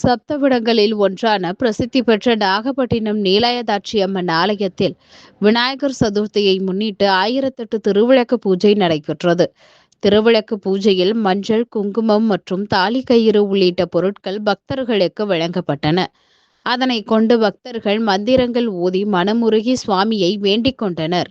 சப்தவிடங்களில் ஒன்றான பிரசித்தி பெற்ற நாகப்பட்டினம் நீலாயதாட்சி அம்மன் ஆலயத்தில் விநாயகர் சதுர்த்தியை முன்னிட்டு 1008 திருவிளக்கு பூஜை நடைபெற்றது. திருவிளக்கு பூஜையில் மஞ்சள், குங்குமம் மற்றும் தாலி கயிறு உள்ளிட்ட பொருட்கள் பக்தர்களுக்கு வழங்கப்பட்டன. அதனை கொண்டு பக்தர்கள் மந்திரங்கள் ஓதி மனமுருகி சுவாமியை வேண்டிக் கொண்டனர்.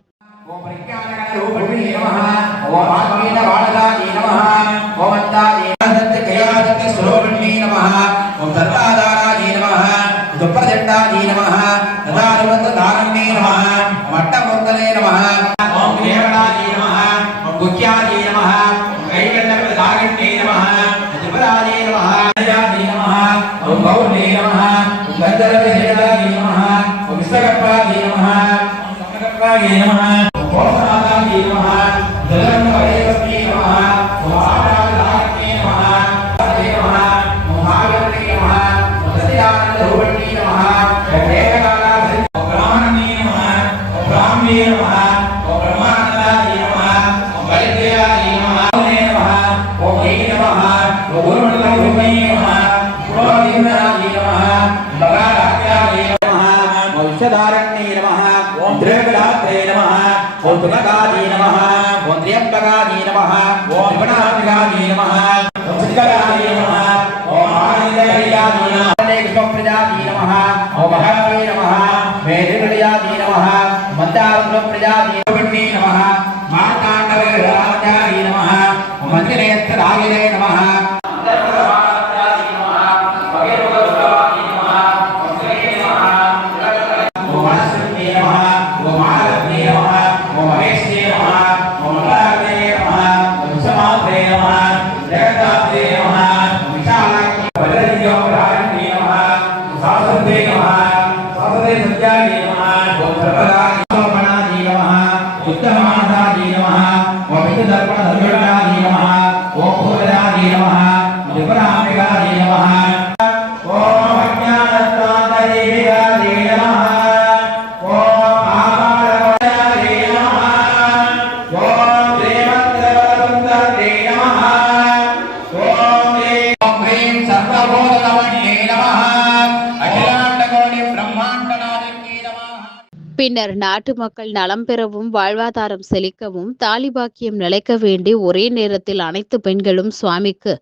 பின்னர் நாட்டு மக்கள் நலம் பெறவும் வாழ்வாதாரம் செழிக்கவும் தாலிபாக்கியம் நிலைக்க வேண்டி ஒரே நேரத்தில் அனைத்து பெண்களும் சுவாமிக்கு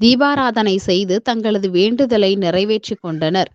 தீபாராதனை செய்து தங்களது வேண்டுதலை நிறைவேற்றிக் கொண்டனர்.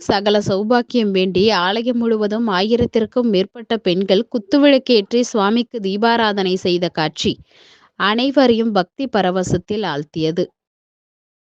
சகல சௌபாக்கியம் வேண்டி ஆலயம் முழுவதும் 1000த்திற்கும் மேற்பட்ட பெண்கள் குத்துவிளக்கேற்றி சுவாமிக்கு தீபாராதனை செய்த காட்சி அனைவரையும் பக்தி பரவசத்தில் ஆழ்த்தியது.